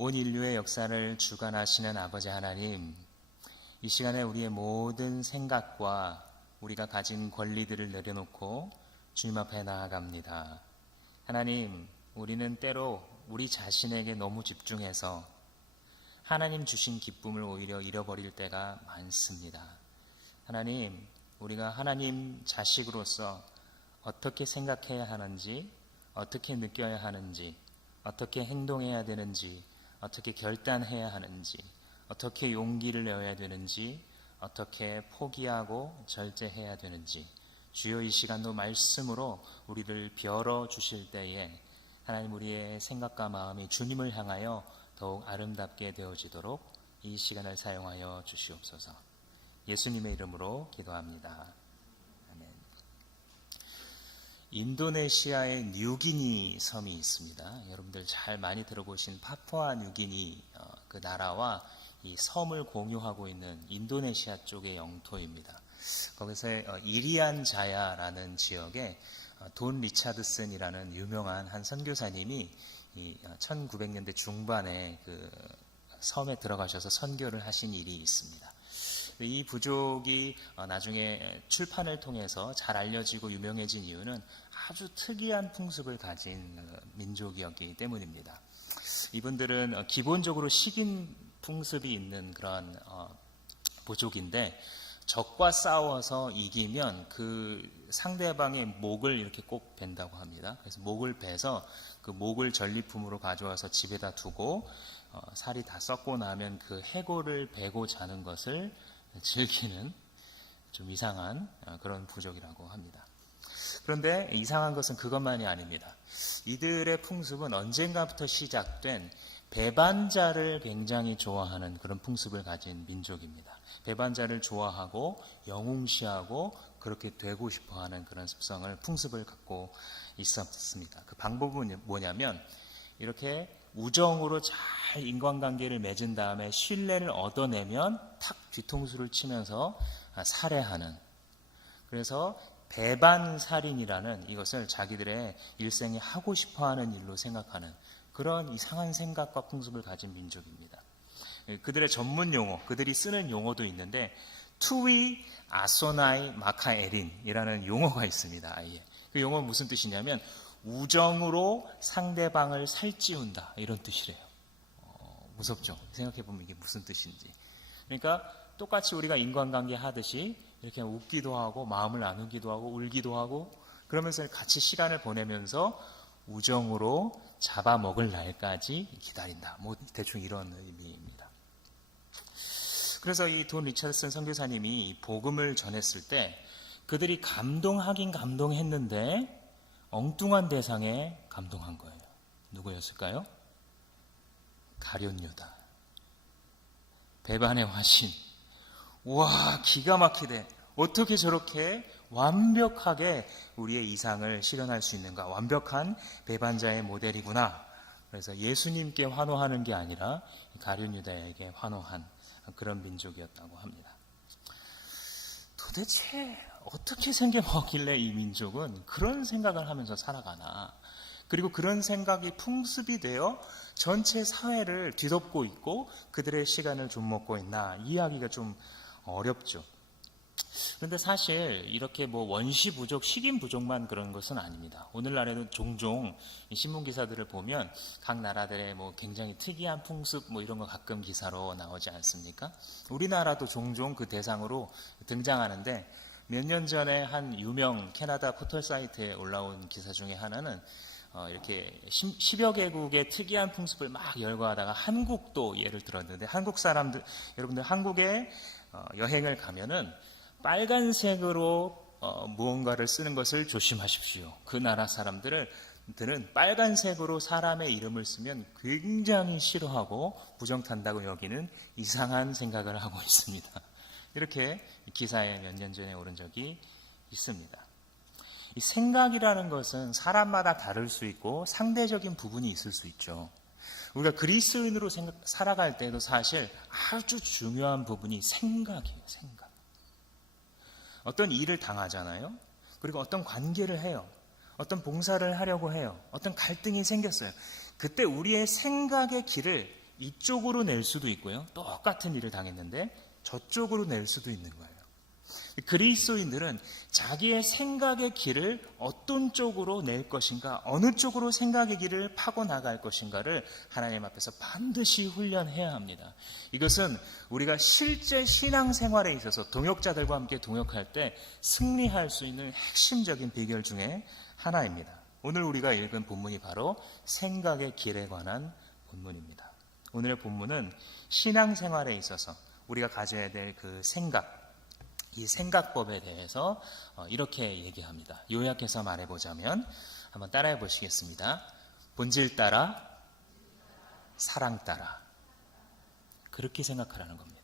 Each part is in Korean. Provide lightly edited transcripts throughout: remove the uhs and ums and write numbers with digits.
온 인류의 역사를 주관하시는 아버지 하나님, 이 시간에 우리의 모든 생각과 우리가 가진 권리들을 내려놓고 주님 앞에 나아갑니다. 하나님, 우리는 때로 우리 자신에게 너무 집중해서 하나님 주신 기쁨을 오히려 잃어버릴 때가 많습니다. 하나님, 우리가 하나님 자식으로서 어떻게 생각해야 하는지, 어떻게 느껴야 하는지, 어떻게 행동해야 되는지, 어떻게 결단해야 하는지, 어떻게 용기를 내어야 되는지, 어떻게 포기하고 절제해야 되는지, 주여 이 시간도 말씀으로 우리를 비워 주실 때에 하나님 우리의 생각과 마음이 주님을 향하여 더욱 아름답게 되어지도록 이 시간을 사용하여 주시옵소서. 예수님의 이름으로 기도합니다. 아멘. 인도네시아의 뉴기니 섬이 있습니다. 여러분들 잘 많이 들어보신 파푸아 뉴기니 그 나라와 이 섬을 공유하고 있는 인도네시아 쪽의 영토입니다. 거기서 이리안 자야라는 지역에 돈 리차드슨이라는 유명한 한 선교사님이 1900년대 중반에 그 섬에 들어가셔서 선교를 하신 일이 있습니다. 이 부족이 나중에 출판을 통해서 잘 알려지고 유명해진 이유는 아주 특이한 풍습을 가진 민족이었기 때문입니다. 이분들은 기본적으로 식인 풍습이 있는 그런 부족인데, 적과 싸워서 이기면 그 상대방의 목을 이렇게 꼭 벤다고 합니다. 그래서 목을 베서 그 목을 전리품으로 가져와서 집에다 두고 살이 다 썩고 나면 그 해골을 베고 자는 것을 즐기는 좀 이상한 그런 부족이라고 합니다. 그런데 이상한 것은 그것만이 아닙니다. 이들의 풍습은 언젠가부터 시작된 배반자를 굉장히 좋아하는 그런 풍습을 가진 민족입니다. 배반자를 좋아하고 영웅시하고 그렇게 되고 싶어하는 그런 습성을, 풍습을 갖고 있었습니다. 그 방법은 뭐냐면, 이렇게 우정으로 잘 인간관계를 맺은 다음에 신뢰를 얻어내면 탁 뒤통수를 치면서 살해하는, 그래서 배반살인이라는 이것을 자기들의 일생에 하고 싶어하는 일로 생각하는 그런 이상한 생각과 풍습을 가진 민족입니다. 그들의 전문 용어, 그들이 쓰는 용어도 있는데 투위 아소나이 마카에린이라는 용어가 있습니다. 아예. 그 용어는 무슨 뜻이냐면 우정으로 상대방을 살찌운다, 이런 뜻이래요. 무섭죠? 생각해보면 이게 무슨 뜻인지. 그러니까 똑같이 우리가 인간관계 하듯이 이렇게 웃기도 하고 마음을 나누기도 하고 울기도 하고 그러면서 같이 시간을 보내면서 우정으로 잡아먹을 날까지 기다린다. 뭐 대충 이런 의미입니다. 그래서 이 돈 리차드슨 선교사님이 복음을 전했을 때 그들이 감동하긴 감동했는데 엉뚱한 대상에 감동한 거예요. 누구였을까요? 가룟 유다. 배반의 화신. 와, 기가 막히대. 어떻게 저렇게 완벽하게 우리의 이상을 실현할 수 있는가. 완벽한 배반자의 모델이구나. 그래서 예수님께 환호하는 게 아니라 가룟 유다에게 환호한 그런 민족이었다고 합니다. 도대체 어떻게 생겨먹길래 이 민족은 그런 생각을 하면서 살아가나. 그리고 그런 생각이 풍습이 되어 전체 사회를 뒤덮고 있고 그들의 시간을 좀 먹고 있나. 이해하기가 좀 어렵죠. 그런데 사실 이렇게 뭐 원시 부족, 식인 부족만 그런 것은 아닙니다. 오늘날에도 종종 신문 기사들을 보면 각 나라들의 뭐 굉장히 특이한 풍습 뭐 이런 거 가끔 기사로 나오지 않습니까? 우리나라도 종종 그 대상으로 등장하는데, 몇 년 전에 한 유명 캐나다 포털 사이트에 올라온 기사 중에 하나는 이렇게 10여 개국의 특이한 풍습을 막 열거하다가 한국도 예를 들었는데, 한국 사람들, 여러분들 한국에 여행을 가면은 빨간색으로 무언가를 쓰는 것을 조심하십시오. 그 나라 사람들은 빨간색으로 사람의 이름을 쓰면 굉장히 싫어하고 부정탄다고 여기는 이상한 생각을 하고 있습니다. 이렇게 기사에 몇 년 전에 오른 적이 있습니다. 이 생각이라는 것은 사람마다 다를 수 있고 상대적인 부분이 있을 수 있죠. 우리가 그리스도인으로 살아갈 때도 사실 아주 중요한 부분이 생각이에요. 생각. 어떤 일을 당하잖아요. 그리고 어떤 관계를 해요. 어떤 봉사를 하려고 해요. 어떤 갈등이 생겼어요. 그때 우리의 생각의 길을 이쪽으로 낼 수도 있고요. 똑같은 일을 당했는데 저쪽으로 낼 수도 있는 거예요. 그리스도인들은 자기의 생각의 길을 어떤 쪽으로 낼 것인가, 어느 쪽으로 생각의 길을 파고 나갈 것인가를 하나님 앞에서 반드시 훈련해야 합니다. 이것은 우리가 실제 신앙생활에 있어서 동역자들과 함께 동역할 때 승리할 수 있는 핵심적인 비결 중에 하나입니다. 오늘 우리가 읽은 본문이 바로 생각의 길에 관한 본문입니다. 오늘의 본문은 신앙생활에 있어서 우리가 가져야 될 그 생각, 이 생각법에 대해서 이렇게 얘기합니다. 요약해서 말해보자면 한번 따라해 보시겠습니다. 본질 따라, 사랑 따라. 그렇게 생각하라는 겁니다.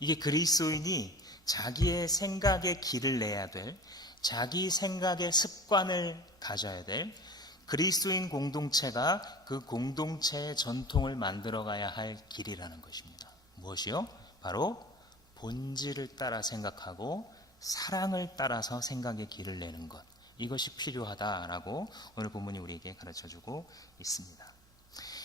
이게 그리스도인이 자기의 생각의 길을 내야 될, 자기 생각의 습관을 가져야 될, 그리스도인 공동체가 그 공동체의 전통을 만들어가야 할 길이라는 것입니다. 무엇이요? 바로 본질을 따라 생각하고 사랑을 따라서 생각의 길을 내는 것. 이것이 필요하다라고 오늘 본문이 우리에게 가르쳐주고 있습니다.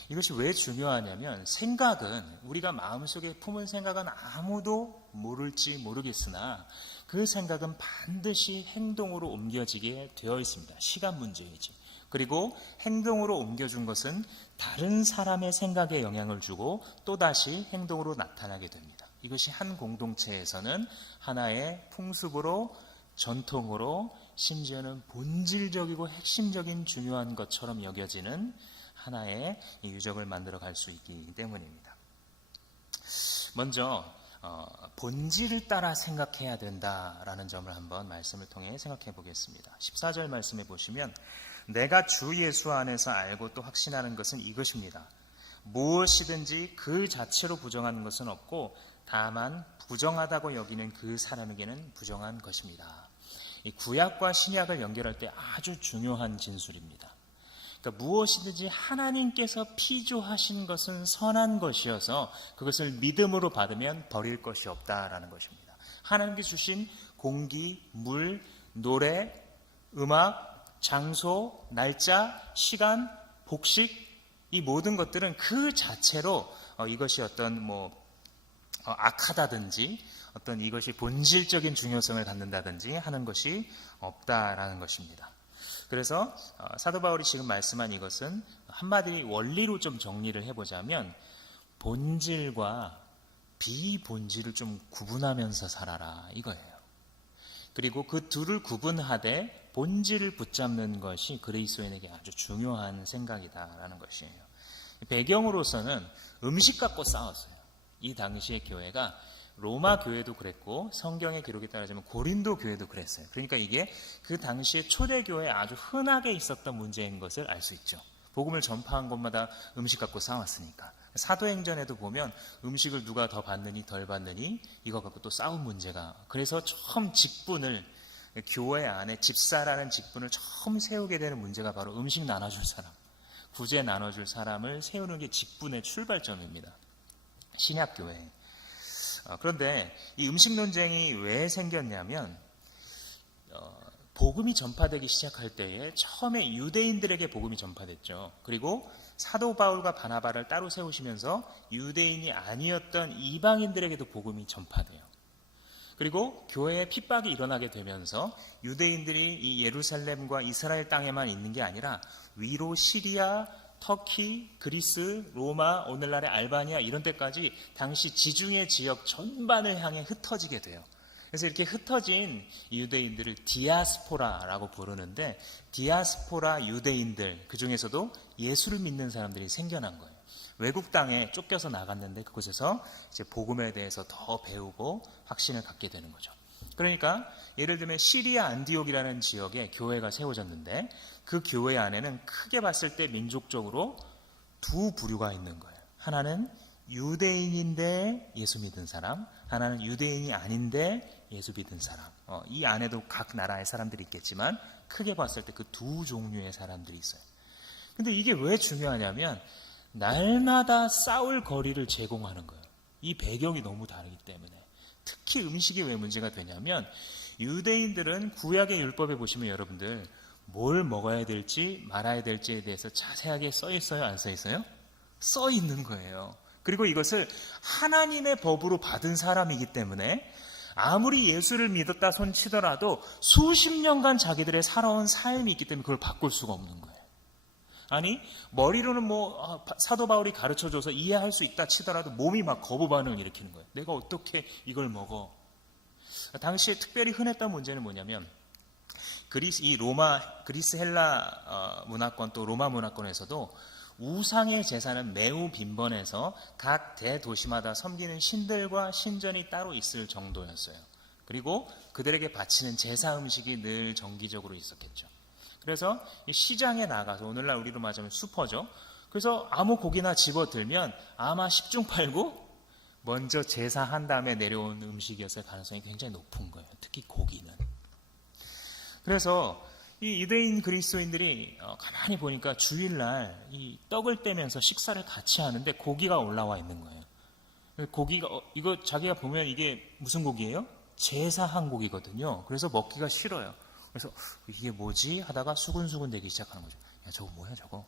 이것이 왜 중요하냐면 생각은, 우리가 마음속에 품은 생각은 아무도 모를지 모르겠으나 그 생각은 반드시 행동으로 옮겨지게 되어 있습니다. 시간 문제이지. 그리고 행동으로 옮겨준 것은 다른 사람의 생각에 영향을 주고 또다시 행동으로 나타나게 됩니다. 이것이 한 공동체에서는 하나의 풍습으로, 전통으로, 심지어는 본질적이고 핵심적인 중요한 것처럼 여겨지는 하나의 유적을 만들어 갈 수 있기 때문입니다. 먼저 본질을 따라 생각해야 된다라는 점을 한번 말씀을 통해 생각해 보겠습니다. 14절 말씀해 보시면 내가 주 예수 안에서 알고 또 확신하는 것은 이것입니다. 무엇이든지 그 자체로 부정하는 것은 없고 다만 부정하다고 여기는 그 사람에게는 부정한 것입니다. 이 구약과 신약을 연결할 때 아주 중요한 진술입니다. 그러니까 무엇이든지 하나님께서 피조하신 것은 선한 것이어서 그것을 믿음으로 받으면 버릴 것이 없다라는 것입니다. 하나님께 주신 공기, 물, 노래, 음악, 장소, 날짜, 시간, 복식, 이 모든 것들은 그 자체로 이것이 어떤 악하다든지 어떤 이것이 본질적인 중요성을 갖는다든지 하는 것이 없다라는 것입니다. 그래서 사도 바울이 지금 말씀한 이것은 한마디 원리로 좀 정리를 해보자면 본질과 비본질을 좀 구분하면서 살아라 이거예요. 그리고 그 둘을 구분하되 본질을 붙잡는 것이 그리스도인에게 아주 중요한 생각이다라는 것이에요. 배경으로서는 음식 갖고 싸웠어요. 이 당시의 교회가 로마 교회도 그랬고 성경의 기록에 따르자면 고린도 교회도 그랬어요. 그러니까 이게 그 당시에 초대교회에 아주 흔하게 있었던 문제인 것을 알 수 있죠. 복음을 전파한 곳마다 음식 갖고 싸웠으니까. 사도행전에도 보면 음식을 누가 더 받느니 덜 받느니 이거 갖고 또 싸운 문제가. 그래서 처음 직분을, 교회 안에 집사라는 직분을 처음 세우게 되는 문제가 바로 음식 나눠줄 사람, 구제 나눠줄 사람을 세우는 게 직분의 출발점입니다. 신약교회. 그런데 이 음식 논쟁이 왜 생겼냐면 복음이 전파되기 시작할 때에 처음에 유대인들에게 복음이 전파됐죠. 그리고 사도 바울과 바나바를 따로 세우시면서 유대인이 아니었던 이방인들에게도 복음이 전파돼요. 그리고 교회에 핍박이 일어나게 되면서 유대인들이 이 예루살렘과 이스라엘 땅에만 있는 게 아니라 위로 시리아, 터키, 그리스, 로마, 오늘날의 알바니아 이런 데까지 당시 지중해 지역 전반을 향해 흩어지게 돼요. 그래서 이렇게 흩어진 유대인들을 디아스포라라고 부르는데 디아스포라 유대인들, 그 중에서도 예수를 믿는 사람들이 생겨난 거예요. 외국 땅에 쫓겨서 나갔는데 그곳에서 이제 복음에 대해서 더 배우고 확신을 갖게 되는 거죠. 그러니까 예를 들면 시리아 안디옥이라는 지역에 교회가 세워졌는데 그 교회 안에는 크게 봤을 때 민족적으로 두 부류가 있는 거예요. 하나는 유대인인데 예수 믿은 사람, 하나는 유대인이 아닌데 예수 믿은 사람. 이 안에도 각 나라의 사람들이 있겠지만 크게 봤을 때 그 두 종류의 사람들이 있어요. 근데 이게 왜 중요하냐면 날마다 싸울 거리를 제공하는 거예요. 이 배경이 너무 다르기 때문에. 특히 음식이 왜 문제가 되냐면 유대인들은 구약의 율법에 보시면 여러분들 뭘 먹어야 될지 말아야 될지에 대해서 자세하게 써 있어요? 안 써 있어요? 써 있는 거예요. 그리고 이것을 하나님의 법으로 받은 사람이기 때문에 아무리 예수를 믿었다 손치더라도 수십 년간 자기들의 살아온 삶이 있기 때문에 그걸 바꿀 수가 없는 거예요. 아니 머리로는 사도 바울이 가르쳐줘서 이해할 수 있다 치더라도 몸이 막 거부 반응을 일으키는 거예요. 내가 어떻게 이걸 먹어? 당시에 특별히 흔했던 문제는 뭐냐면 그리스 헬라 문화권 또 로마 문화권에서도 우상의 제사는 매우 빈번해서 각 대도시마다 섬기는 신들과 신전이 따로 있을 정도였어요. 그리고 그들에게 바치는 제사 음식이 늘 정기적으로 있었겠죠. 그래서 시장에 나가서 오늘날 우리로 말하자면 슈퍼죠. 그래서 아무 고기나 집어들면 아마 십중팔구 먼저 제사한 다음에 내려온 음식이었을 가능성이 굉장히 높은 거예요. 특히 고기는. 그래서 이 유대인 그리스도인들이 가만히 보니까 주일날 이 떡을 떼면서 식사를 같이 하는데 고기가 올라와 있는 거예요. 고기가 이거 자기가 보면 이게 무슨 고기예요? 제사한 고기거든요. 그래서 먹기가 싫어요. 그래서 이게 뭐지 하다가 수근수근 대기 시작하는 거죠. 야 저거 뭐야 저거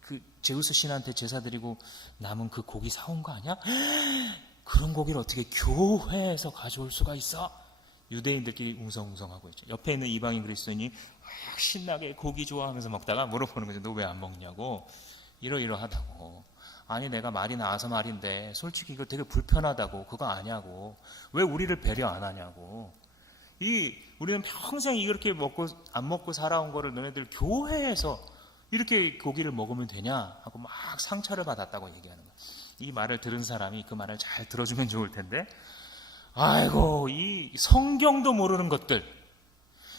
그 제우스 신한테 제사 드리고 남은 그 고기 사온 거 아니야? 그런 고기를 어떻게 교회에서 가져올 수가 있어? 유대인들끼리 웅성웅성하고 있죠. 옆에 있는 이방인 그리스도인이 신나게 고기 좋아하면서 먹다가 물어보는 거죠. 너 왜 안 먹냐고. 이러이러하다고. 아니 내가 말이 나와서 말인데 솔직히 이거 되게 불편하다고. 그거 아냐고. 왜 우리를 배려 안 하냐고. 우리는 평생 이렇게 안 먹고 살아온 거를 너네들 교회에서 이렇게 고기를 먹으면 되냐 하고 막 상처를 받았다고 얘기하는 거예요. 이 말을 들은 사람이 그 말을 잘 들어주면 좋을 텐데 아이고 이 성경도 모르는 것들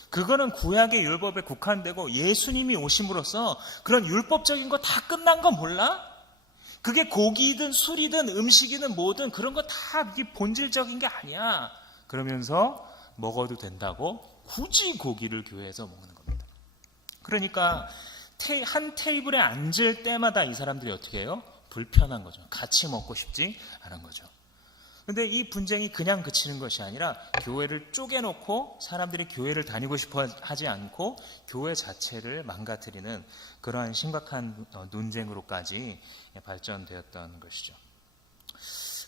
그거는 구약의 율법에 국한되고 예수님이 오심으로써 그런 율법적인 거 다 끝난 거 몰라? 그게 고기든 술이든 음식이든 뭐든 그런 거 다 이게 본질적인 게 아니야. 그러면서 먹어도 된다고 굳이 고기를 교회에서 먹는 겁니다. 그러니까 한 테이블에 앉을 때마다 이 사람들이 어떻게 해요? 불편한 거죠. 같이 먹고 싶지 않은 거죠. 근데 이 분쟁이 그냥 그치는 것이 아니라 교회를 쪼개놓고 사람들이 교회를 다니고 싶어 하지 않고 교회 자체를 망가뜨리는 그러한 심각한 논쟁으로까지 발전되었던 것이죠.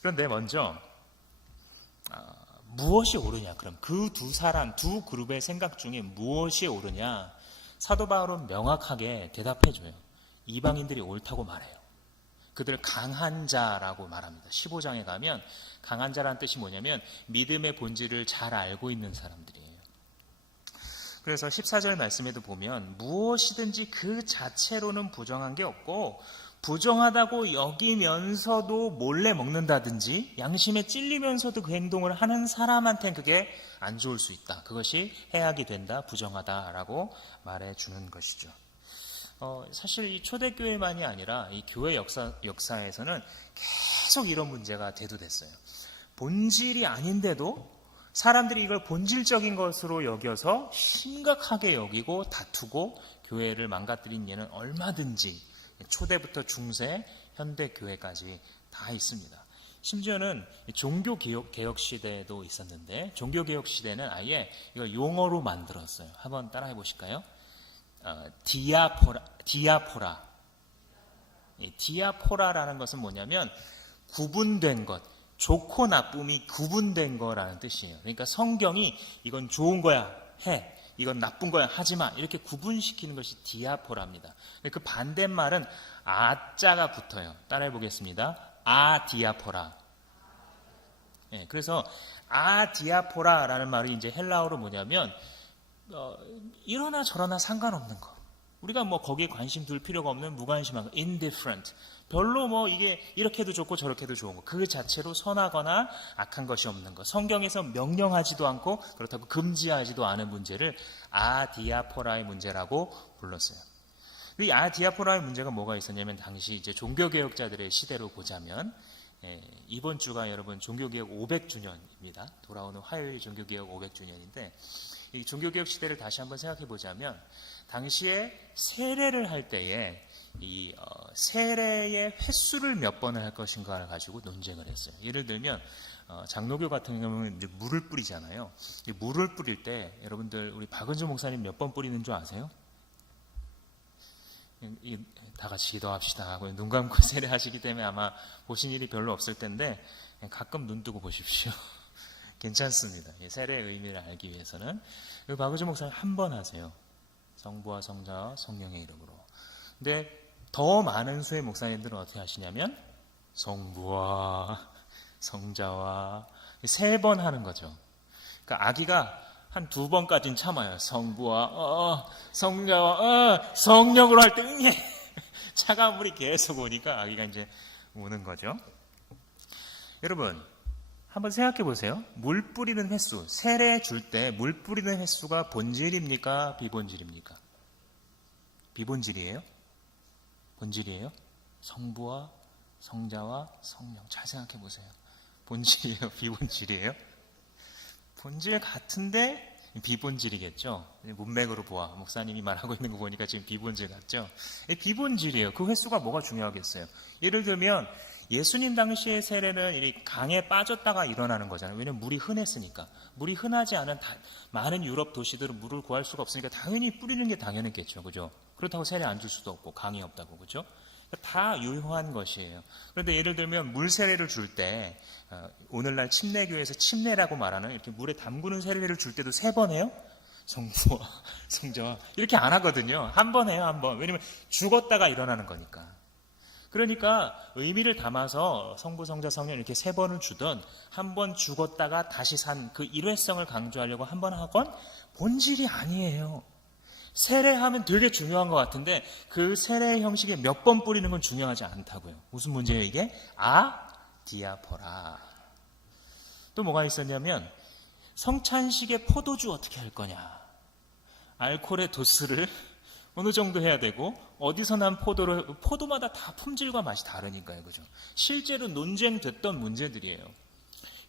그런데 먼저 무엇이 옳으냐? 그럼 그 두 그룹의 생각 중에 무엇이 옳으냐? 사도 바울은 명확하게 대답해줘요. 이방인들이 옳다고 말해요. 그들을 강한 자라고 말합니다. 15장에 가면 강한 자라는 뜻이 뭐냐면 믿음의 본질을 잘 알고 있는 사람들이에요. 그래서 14절 말씀에도 보면 무엇이든지 그 자체로는 부정한 게 없고 부정하다고 여기면서도 몰래 먹는다든지 양심에 찔리면서도 그 행동을 하는 사람한테는 그게 안 좋을 수 있다. 그것이 해악이 된다, 부정하다라고 말해주는 것이죠. 사실 이 초대교회만이 아니라 이 교회 역사에서는 계속 이런 문제가 대두됐어요. 본질이 아닌데도 사람들이 이걸 본질적인 것으로 여겨서 심각하게 여기고 다투고 교회를 망가뜨린 예는 얼마든지 초대부터 중세, 현대교회까지 다 있습니다. 심지어는 종교개혁 시대도 있었는데 종교개혁 시대는 아예 이걸 용어로 만들었어요. 한번 따라해 보실까요? 디아포라. 디아포라라는 것은 뭐냐면 구분된 것, 좋고 나쁨이 구분된 거라는 뜻이에요. 그러니까 성경이 이건 좋은 거야, 해. 이건 나쁜 거야, 하지 마. 이렇게 구분시키는 것이 디아포라입니다. 그 반대말은 아자가 붙어요. 따라해 보겠습니다. 아디아포라. 그래서 아디아포라라는 말이 이제 헬라어로 뭐냐면 이러나 저러나 상관없는 거. 우리가 거기에 관심 둘 필요가 없는 무관심한 거, indifferent. 별로 이게 이렇게도 좋고 저렇게도 좋은 거. 그 자체로 선하거나 악한 것이 없는 거. 성경에서 명령하지도 않고 그렇다고 금지하지도 않은 문제를 아디아포라의 문제라고 불렀어요. 이 아디아포라의 문제가 뭐가 있었냐면 당시 이제 종교개혁자들의 시대로 보자면 이번 주가 여러분 종교개혁 500주년입니다. 돌아오는 화요일 종교개혁 500주년인데 이 종교개혁 시대를 다시 한번 생각해 보자면 당시에 세례를 할 때에 이 세례의 횟수를 몇 번을 할 것인가를 가지고 논쟁을 했어요. 예를 들면 장로교 같은 경우는 이제 물을 뿌리잖아요. 이 물을 뿌릴 때 여러분들 우리 박은주 목사님 몇 번 뿌리는 줄 아세요? 다 같이 기도합시다 하고 눈 감고 세례하시기 때문에 아마 보신 일이 별로 없을 텐데 가끔 눈 뜨고 보십시오. 괜찮습니다. 세례의 의미를 알기 위해서는. 박우주 목사님 한 번 하세요. 성부와 성자와 성령의 이름으로. 근데 더 많은 수의 목사님들은 어떻게 하시냐면 성부와 성자와 3번 하는 거죠. 그러니까 아기가 한 2번까지는 참아요. 성부와 성자와 성령으로 할 때 응애 차가운 물이 계속 오니까 아기가 이제 우는 거죠. 여러분 한번 생각해 보세요. 물 뿌리는 횟수, 세례 줄 때 물 뿌리는 횟수가 본질입니까? 비본질입니까? 비본질이에요? 본질이에요? 성부와 성자와 성령. 잘 생각해 보세요. 본질이에요? 비본질이에요? 본질 같은데 비본질이겠죠. 문맥으로 보아 목사님이 말하고 있는 거 보니까 지금 비본질 같죠. 비본질이에요. 그 횟수가 뭐가 중요하겠어요. 예를 들면 예수님 당시의 세례는 이 강에 빠졌다가 일어나는 거잖아요. 왜냐하면 물이 흔했으니까. 물이 흔하지 않은 많은 유럽 도시들은 물을 구할 수가 없으니까 당연히 뿌리는 게 당연했겠죠. 그죠? 그렇다고 세례 안 줄 수도 없고 강이 없다고. 그죠? 다 유효한 것이에요. 그런데 예를 들면 물 세례를 줄 때 오늘날 침례교회에서 침례라고 말하는 이렇게 물에 담그는 세례를 줄 때도 3번 해요. 성부와 성자와 이렇게 안 하거든요. 한 번 해요. 한 번. 왜냐하면 죽었다가 일어나는 거니까. 그러니까 의미를 담아서 성부, 성자, 성령 이렇게 3번을 주던 한 번 죽었다가 다시 산 그 일회성을 강조하려고 한 번 하건 본질이 아니에요. 세례하면 되게 중요한 것 같은데 그 세례 형식에 몇 번 뿌리는 건 중요하지 않다고요. 무슨 문제예요 이게? 디아포라. 또 뭐가 있었냐면 성찬식에 포도주 어떻게 할 거냐. 알코올의 도수를 어느 정도 해야 되고 어디서 난 포도마다 다 품질과 맛이 다르니까요. 그죠? 실제로 논쟁됐던 문제들이에요.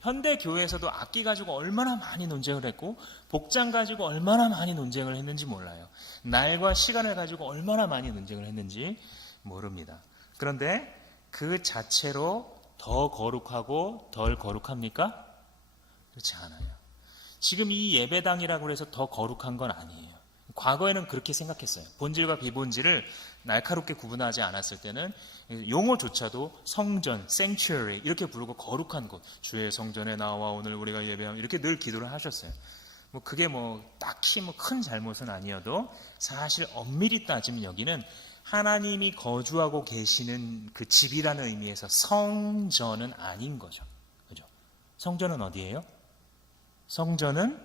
현대 교회에서도 악기 가지고 얼마나 많이 논쟁을 했고 복장 가지고 얼마나 많이 논쟁을 했는지 몰라요. 날과 시간을 가지고 얼마나 많이 논쟁을 했는지 모릅니다. 그런데 그 자체로 더 거룩하고 덜 거룩합니까? 그렇지 않아요. 지금 이 예배당이라고 해서 더 거룩한 건 아니에요. 과거에는 그렇게 생각했어요. 본질과 비본질을 날카롭게 구분하지 않았을 때는 용어조차도 성전, sanctuary 이렇게 부르고 거룩한 곳, 주의 성전에 나와 오늘 우리가 예배하면 이렇게 늘 기도를 하셨어요. 그게 딱히 큰 잘못은 아니어도 사실 엄밀히 따지면 여기는 하나님이 거주하고 계시는 그 집이라는 의미에서 성전은 아닌 거죠. 그죠? 성전은 어디예요? 성전은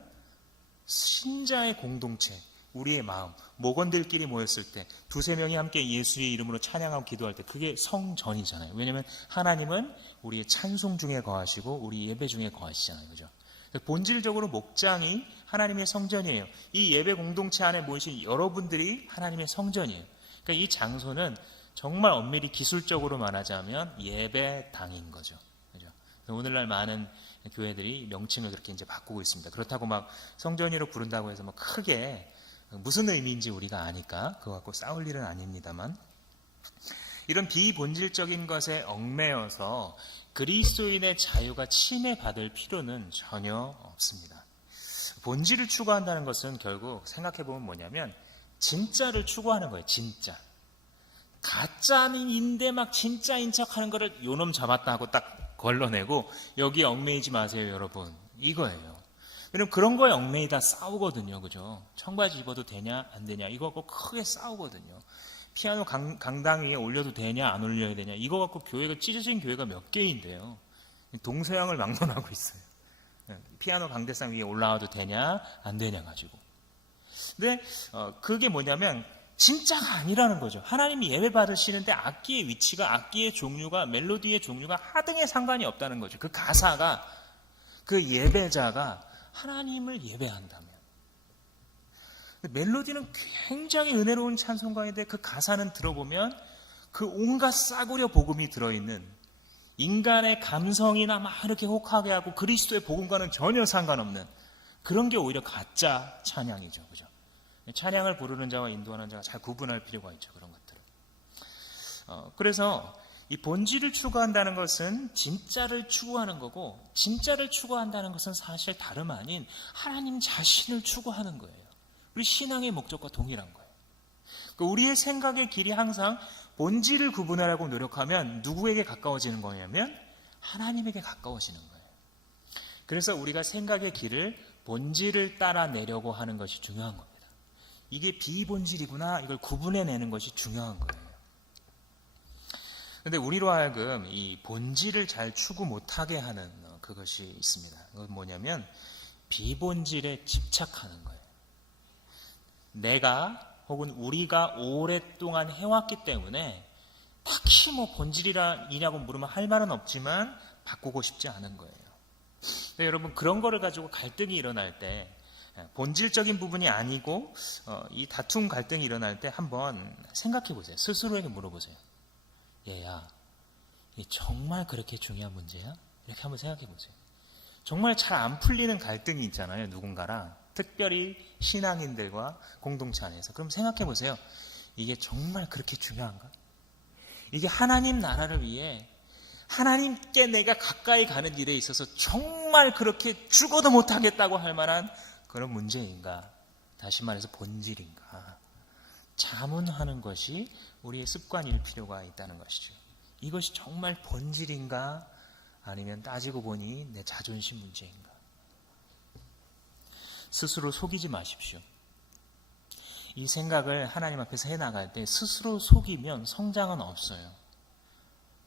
신자의 공동체, 우리의 마음, 목원들끼리 모였을 때 2-3명이 함께 예수의 이름으로 찬양하고 기도할 때 그게 성전이잖아요. 왜냐하면 하나님은 우리의 찬송 중에 거하시고 우리 예배 중에 거하시잖아요. 그죠? 본질적으로 목장이 하나님의 성전이에요. 이 예배 공동체 안에 모이신 여러분들이 하나님의 성전이에요. 그러니까 이 장소는 정말 엄밀히 기술적으로 말하자면 예배당인 거죠. 그죠? 오늘날 많은 교회들이 명칭을 그렇게 이제 바꾸고 있습니다. 그렇다고 막 성전이로 부른다고 해서 크게 무슨 의미인지 우리가 아니까 그거 갖고 싸울 일은 아닙니다만 이런 비본질적인 것에 얽매여서 그리스도인의 자유가 침해받을 필요는 전혀 없습니다. 본질을 추구한다는 것은 결국 생각해보면 뭐냐면 진짜를 추구하는 거예요. 진짜. 가짜인데 막 진짜인 척하는 거를 요놈 잡았다 하고 딱 걸러내고 여기에 얽매이지 마세요 여러분. 이거예요. 왜냐면 그런 거에 얽매이다 싸우거든요. 그죠? 청바지 입어도 되냐 안 되냐 이거 갖고 크게 싸우거든요. 피아노 강당 위에 올려도 되냐 안 올려야 되냐 이거 갖고 교회가 찢어진 교회가 몇 개인데요. 동서양을 막론하고 있어요. 피아노 강대상 위에 올라와도 되냐 안 되냐 가지고. 근데 그게 뭐냐면 진짜가 아니라는 거죠. 하나님이 예배 받으시는데 악기의 위치가 악기의 종류가 멜로디의 종류가 하등에 상관이 없다는 거죠. 그 가사가 그 예배자가 하나님을 예배한다면 멜로디는 굉장히 은혜로운 찬송가인데 그 가사는 들어보면 그 온갖 싸구려 복음이 들어있는 인간의 감성이나 막 이렇게 혹하게 하고 그리스도의 복음과는 전혀 상관없는 그런 게 오히려 가짜 찬양이죠. 그죠? 찬양을 부르는 자와 인도하는 자가 잘 구분할 필요가 있죠. 그런 것들을. 그래서 이 본질을 추구한다는 것은 진짜를 추구하는 거고 진짜를 추구한다는 것은 사실 다름 아닌 하나님 자신을 추구하는 거예요. 우리 신앙의 목적과 동일한 거예요. 우리의 생각의 길이 항상 본질을 구분하려고 노력하면 누구에게 가까워지는 거냐면 하나님에게 가까워지는 거예요. 그래서 우리가 생각의 길을 본질을 따라 내려고 하는 것이 중요한 겁니다. 이게 비본질이구나, 이걸 구분해내는 것이 중요한 거예요. 그런데 우리로 하여금 이 본질을 잘 추구 못하게 하는 그것이 있습니다. 그건 뭐냐면 비본질에 집착하는 거예요. 내가 혹은 우리가 오랫동안 해왔기 때문에 딱히 뭐 본질이냐고 물으면 할 말은 없지만 바꾸고 싶지 않은 거예요. 여러분, 그런 거를 가지고 갈등이 일어날 때, 본질적인 부분이 아니고 이 다툼 갈등이 일어날 때 한번 생각해 보세요. 스스로에게 물어보세요. 얘야, 이게 정말 그렇게 중요한 문제야? 이렇게 한번 생각해 보세요. 정말 잘 안 풀리는 갈등이 있잖아요, 누군가랑. 특별히 신앙인들과 공동체 안에서. 그럼 생각해 보세요. 이게 정말 그렇게 중요한가? 이게 하나님 나라를 위해 하나님께 내가 가까이 가는 일에 있어서 정말 그렇게 죽어도 못하겠다고 할 만한 그런 문제인가? 다시 말해서 본질인가? 자문하는 것이 우리의 습관일 필요가 있다는 것이죠. 이것이 정말 본질인가? 아니면 따지고 보니 내 자존심 문제인가? 스스로 속이지 마십시오. 이 생각을 하나님 앞에서 해나갈 때 스스로 속이면 성장은 없어요.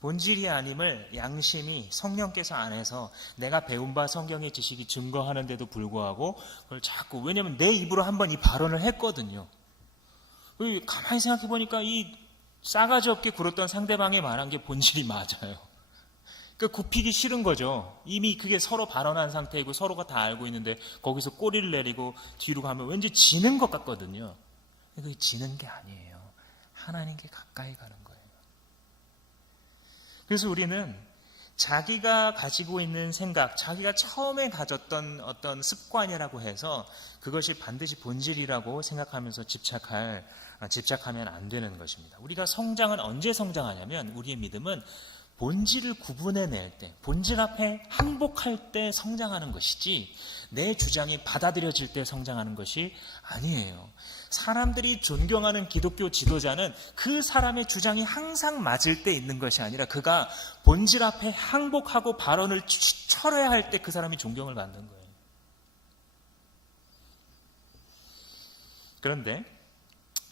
본질이 아님을 양심이 성령께서 안에서 내가 배운 바 성경의 지식이 증거하는데도 불구하고 그걸 자꾸, 왜냐하면 내 입으로 한번 이 발언을 했거든요. 가만히 생각해 보니까 이 싸가지 없게 굴었던 상대방이 말한 게 본질이 맞아요. 그러니까 굽히기 싫은 거죠. 이미 그게 서로 발언한 상태이고 서로가 다 알고 있는데 거기서 꼬리를 내리고 뒤로 가면 왠지 지는 것 같거든요. 그게 지는 게 아니에요. 하나님께 가까이 가는 거예요. 그래서 우리는 자기가 가지고 있는 생각, 자기가 처음에 가졌던 어떤 습관이라고 해서 그것이 반드시 본질이라고 생각하면서 집착하면 안 되는 것입니다. 우리가 성장은 언제 성장하냐면 우리의 믿음은 본질을 구분해낼 때, 본질 앞에 항복할 때 성장하는 것이지 내 주장이 받아들여질 때 성장하는 것이 아니에요. 사람들이 존경하는 기독교 지도자는 그 사람의 주장이 항상 맞을 때 있는 것이 아니라 그가 본질 앞에 항복하고 발언을 철회할 때 그 사람이 존경을 받는 거예요. 그런데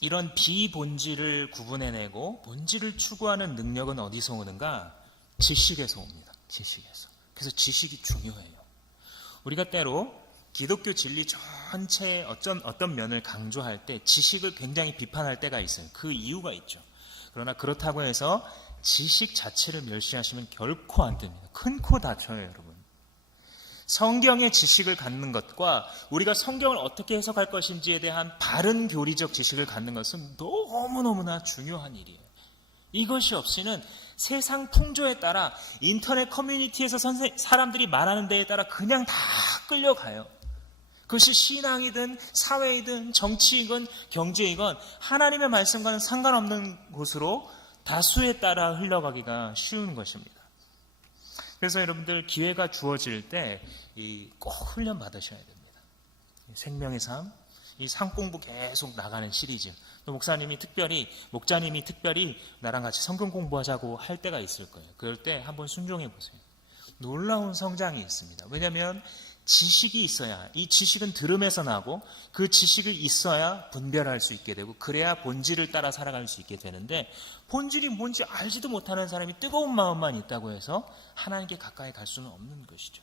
이런 비본질을 구분해내고 본질을 추구하는 능력은 어디서 오는가? 지식에서 옵니다. 지식에서. 그래서 지식이 중요해요. 우리가 때로 기독교 진리 전체의 어떤 면을 강조할 때 지식을 굉장히 비판할 때가 있어요. 그 이유가 있죠. 그러나 그렇다고 해서 지식 자체를 멸시하시면 결코 안 됩니다. 큰 코 다쳐요, 여러분. 성경의 지식을 갖는 것과 우리가 성경을 어떻게 해석할 것인지에 대한 바른 교리적 지식을 갖는 것은 너무너무나 중요한 일이에요. 이것이 없이는 세상 풍조에 따라 인터넷 커뮤니티에서 사람들이 말하는 데에 따라 그냥 다 끌려가요. 그것이 신앙이든 사회이든 정치이건 경제이건 하나님의 말씀과는 상관없는 곳으로 다수에 따라 흘러가기가 쉬운 것입니다. 그래서 여러분들 기회가 주어질 때 꼭 훈련 받으셔야 됩니다. 생명의 삶, 이 삶 공부 계속 나가는 시리즈. 또 목자님이 특별히 나랑 같이 성경 공부하자고 할 때가 있을 거예요. 그럴 때 한번 순종해 보세요. 놀라운 성장이 있습니다. 왜냐하면 지식이 있어야, 이 지식은 들음에서 나고 그 지식이 있어야 분별할 수 있게 되고 그래야 본질을 따라 살아갈 수 있게 되는데 본질이 뭔지 알지도 못하는 사람이 뜨거운 마음만 있다고 해서 하나님께 가까이 갈 수는 없는 것이죠.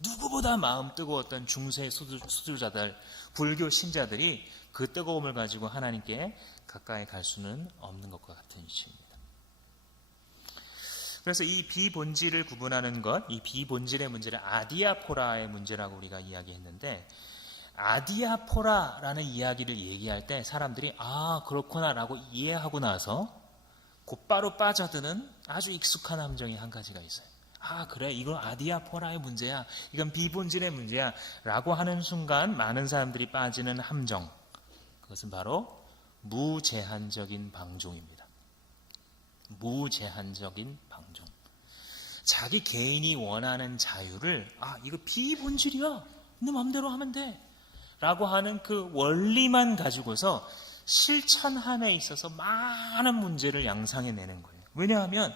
누구보다 마음 뜨거웠던 중세 수도자들, 불교 신자들이 그 뜨거움을 가지고 하나님께 가까이 갈 수는 없는 것과 같은 이치입니다. 그래서 이 비본질을 구분하는 것, 이 비본질의 문제를 아디아포라의 문제라고 우리가 이야기했는데, 아디아포라라는 이야기를 얘기할 때 사람들이 그렇구나 라고 이해하고 나서 곧바로 빠져드는 아주 익숙한 함정이 한 가지가 있어요. 그래, 이거 아디아포라의 문제야, 이건 비본질의 문제야 라고 하는 순간 많은 사람들이 빠지는 함정, 그것은 바로 무제한적인 방종입니다. 무제한적인 방종. 자기 개인이 원하는 자유를 이거 비본질이야, 너 마음대로 하면 돼 라고 하는 그 원리만 가지고서 실천함에 있어서 많은 문제를 양상해내는 거예요. 왜냐하면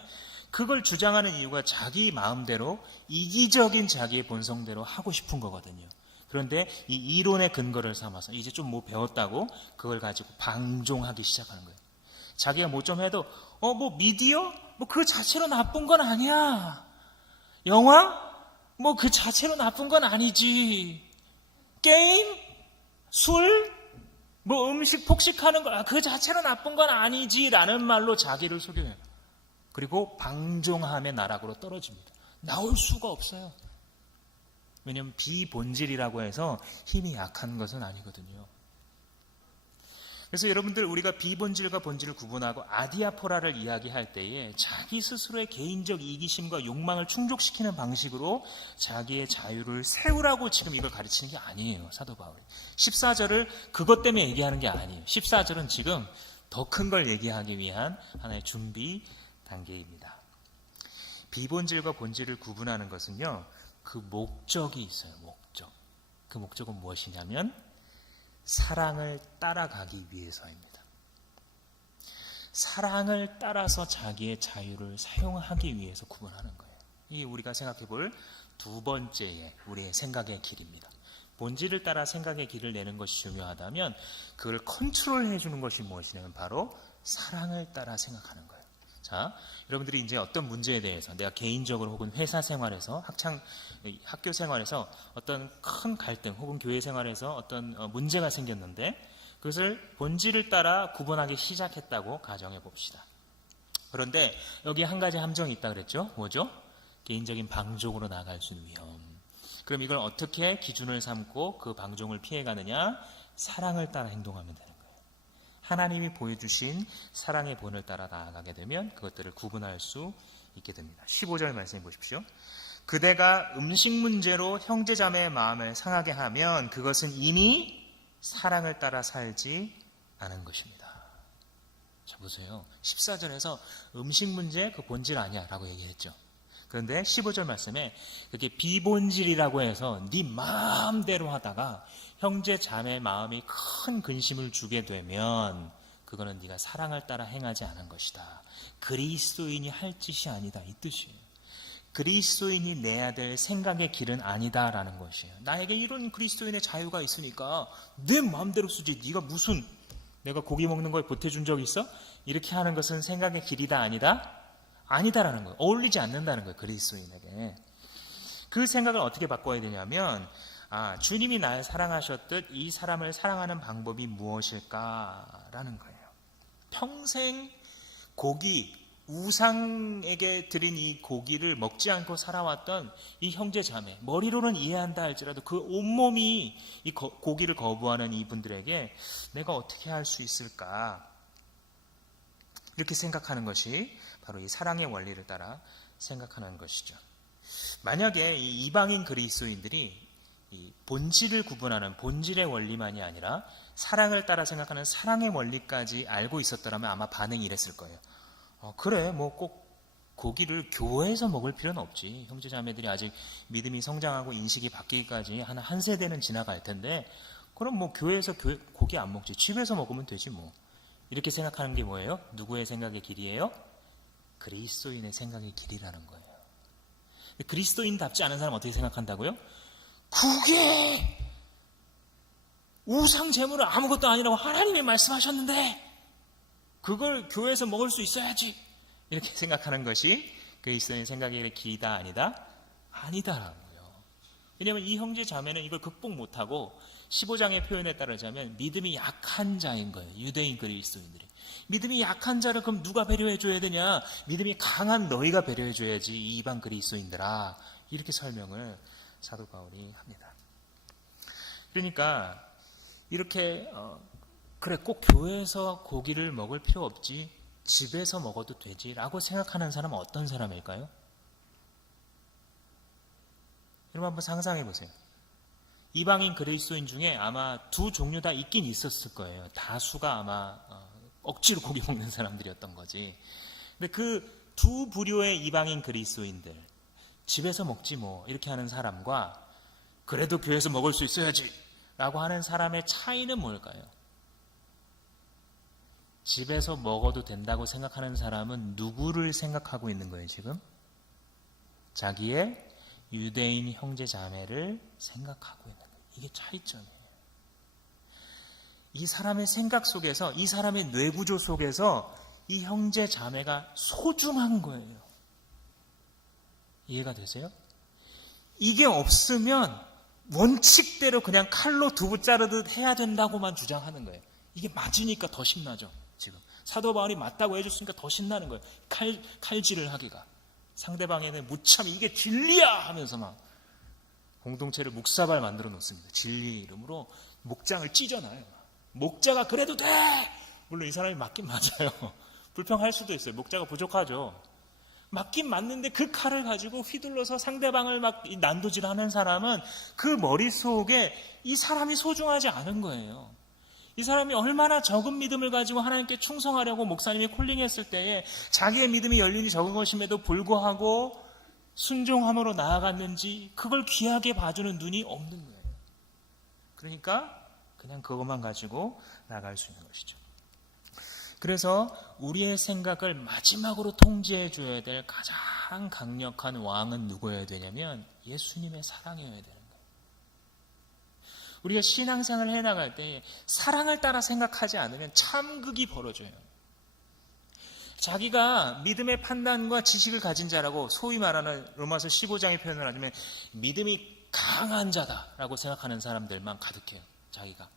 그걸 주장하는 이유가 자기 마음대로 이기적인 자기의 본성대로 하고 싶은 거거든요. 그런데 이 이론의 근거를 삼아서 이제 좀 뭐 배웠다고 그걸 가지고 방종하기 시작하는 거예요. 자기가 뭐 좀 해도 뭐 미디어? 뭐 그 자체로 나쁜 건 아니야. 영화? 뭐 그 자체로 나쁜 건 아니지. 게임? 술? 뭐 음식 폭식하는 거 그 자체로 나쁜 건 아니지 라는 말로 자기를 속여요. 그리고 방종함의 나락으로 떨어집니다. 나올 수가 없어요. 왜냐하면 비본질이라고 해서 힘이 약한 것은 아니거든요. 그래서 여러분들 우리가 비본질과 본질을 구분하고 아디아포라를 이야기할 때에 자기 스스로의 개인적 이기심과 욕망을 충족시키는 방식으로 자기의 자유를 세우라고 지금 이걸 가르치는 게 아니에요. 사도 바울이. 14절을 그것 때문에 얘기하는 게 아니에요. 14절은 지금 더 큰 걸 얘기하기 위한 하나의 준비 단계입니다. 비본질과 본질을 구분하는 것은요. 그 목적이 있어요. 목적. 그 목적은 무엇이냐면 사랑을 따라가기 위해서입니다. 사랑을 따라서 자기의 자유를 사용하기 위해서 구분하는 거예요. 이 우리가 생각해 볼 두 번째의 우리의 생각의 길입니다. 본질을 따라 생각의 길을 내는 것이 중요하다면 그걸 컨트롤해 주는 것이 무엇이냐면 바로 사랑을 따라 생각하는 거예요. 자, 여러분들이 이제 어떤 문제에 대해서 내가 개인적으로 혹은 회사 생활에서 학교 생활에서 어떤 큰 갈등 혹은 교회 생활에서 어떤 문제가 생겼는데 그것을 본질을 따라 구분하기 시작했다고 가정해 봅시다. 그런데 여기 한 가지 함정이 있다 그랬죠? 뭐죠? 개인적인 방종으로 나아갈 수 있는 위험. 그럼 이걸 어떻게 기준을 삼고 그 방종을 피해가느냐? 사랑을 따라 행동하면 되는 거예요. 하나님이 보여주신 사랑의 본을 따라 나아가게 되면 그것들을 구분할 수 있게 됩니다. 15절 말씀해 보십시오. 그대가 음식 문제로 형제자매의 마음을 상하게 하면 그것은 이미 사랑을 따라 살지 않은 것입니다. 자 보세요. 14절에서 음식 문제 그 본질 아니야 라고 얘기했죠. 그런데 15절 말씀에 그게 비본질이라고 해서 네 마음대로 하다가 형제 자매 마음이 큰 근심을 주게 되면 그거는 네가 사랑을 따라 행하지 않은 것이다. 그리스도인이 할 짓이 아니다 이 뜻이에요. 그리스도인이 내야 될 생각의 길은 아니다라는 것이에요. 나에게 이런 그리스도인의 자유가 있으니까 내 마음대로 쓰지. 네가 무슨 내가 고기 먹는 거에 보태준 적 있어? 이렇게 하는 것은 생각의 길이다 아니다? 아니다라는 거예요. 어울리지 않는다는 거예요. 그리스도인에게. 그 생각을 어떻게 바꿔야 되냐면 주님이 나를 사랑하셨듯 이 사람을 사랑하는 방법이 무엇일까라는 거예요. 평생 고기, 우상에게 드린 이 고기를 먹지 않고 살아왔던 이 형제 자매, 머리로는 이해한다 할지라도 그 온몸이 이 고기를 거부하는 이분들에게 내가 어떻게 할 수 있을까? 이렇게 생각하는 것이 바로 이 사랑의 원리를 따라 생각하는 것이죠. 만약에 이 이방인 그리스도인들이 이 본질을 구분하는 본질의 원리만이 아니라 사랑을 따라 생각하는 사랑의 원리까지 알고 있었더라면 아마 반응이 이랬을 거예요. 그래, 뭐 꼭 고기를 교회에서 먹을 필요는 없지. 형제자매들이 아직 믿음이 성장하고 인식이 바뀌기까지 한 세대는 지나갈 텐데, 그럼 뭐 교회에서 고기 안 먹지. 집에서 먹으면 되지 뭐. 이렇게 생각하는 게 뭐예요? 누구의 생각의 길이에요? 그리스도인의 생각의 길이라는 거예요. 그리스도인답지 않은 사람 어떻게 생각한다고요? 그게 우상 제물은 아무것도 아니라고 하나님이 말씀하셨는데 그걸 교회에서 먹을 수 있어야지. 이렇게 생각하는 것이 그리스도인 생각의 길이다 아니다? 아니다라고요. 왜냐하면 이 형제 자매는 이걸 극복 못하고 15장의 표현에 따르자면 믿음이 약한 자인 거예요. 유대인 그리스도인들이. 믿음이 약한 자를 그럼 누가 배려해 줘야 되냐? 믿음이 강한 너희가 배려해 줘야지 이 이방 그리스도인들아. 이렇게 설명을 사도 바울이 합니다. 그러니까 이렇게 그래 꼭 교회에서 고기를 먹을 필요 없지 집에서 먹어도 되지 라고 생각하는 사람은 어떤 사람일까요? 여러분 한번 상상해 보세요. 이방인 그리스도인 중에 아마 두 종류 다 있긴 있었을 거예요. 다수가 아마 억지로 고기 먹는 사람들이었던 거지. 근데 그 두 부류의 이방인 그리스도인들 집에서 먹지 뭐 이렇게 하는 사람과 그래도 교회에서 먹을 수 있어야지 라고 하는 사람의 차이는 뭘까요? 집에서 먹어도 된다고 생각하는 사람은 누구를 생각하고 있는 거예요, 지금? 자기의 유대인 형제 자매를 생각하고 있는 거예요. 이게 차이점이에요. 이 사람의 생각 속에서, 이 사람의 뇌구조 속에서 이 형제 자매가 소중한 거예요. 이해가 되세요? 이게 없으면 원칙대로 그냥 칼로 두부 자르듯 해야 된다고만 주장하는 거예요. 이게 맞으니까 더 신나죠, 지금. 사도 바울이 맞다고 해줬으니까 더 신나는 거예요. 칼질을 하기가. 상대방에는 무참히 이게 진리야 하면서 막 공동체를 묵사발 만들어 놓습니다. 진리의 이름으로 목장을 찢어놔요. 목자가 그래도 돼! 물론 이 사람이 맞긴 맞아요. 불평할 수도 있어요. 목자가 부족하죠. 맞긴 맞는데 그 칼을 가지고 휘둘러서 상대방을 막 난도질하는 사람은 그 머릿속에 이 사람이 소중하지 않은 거예요. 이 사람이 얼마나 적은 믿음을 가지고 하나님께 충성하려고 목사님이 콜링했을 때에 자기의 믿음이 연륜이 적은 것임에도 불구하고 순종함으로 나아갔는지 그걸 귀하게 봐주는 눈이 없는 거예요. 그러니까 그냥 그것만 가지고 나갈 수 있는 것이죠. 그래서 우리의 생각을 마지막으로 통제해 줘야 될 가장 강력한 왕은 누구여야 되냐면 예수님의 사랑이어야 되는 거예요. 우리가 신앙생활을 해나갈 때 사랑을 따라 생각하지 않으면 참극이 벌어져요. 자기가 믿음의 판단과 지식을 가진 자라고 소위 말하는 로마서 15장의 표현을 하자면 믿음이 강한 자다라고 생각하는 사람들만 가득해요. 자기가.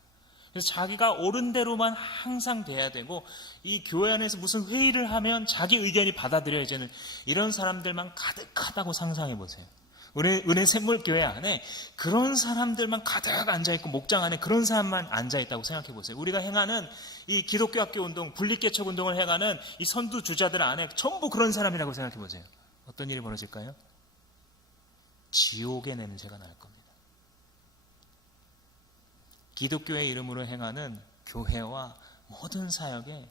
그래서 자기가 옳은 대로만 항상 돼야 되고 이 교회 안에서 무슨 회의를 하면 자기 의견이 받아들여지는 이런 사람들만 가득하다고 상상해 보세요. 은혜 샘물교회 안에 그런 사람들만 가득 앉아있고 목장 안에 그런 사람만 앉아있다고 생각해 보세요. 우리가 행하는 이 기독교 학교 운동, 분립개척 운동을 행하는 이 선두주자들 안에 전부 그런 사람이라고 생각해 보세요. 어떤 일이 벌어질까요? 지옥의 냄새가 날 겁니다. 기독교의 이름으로 행하는 교회와 모든 사역에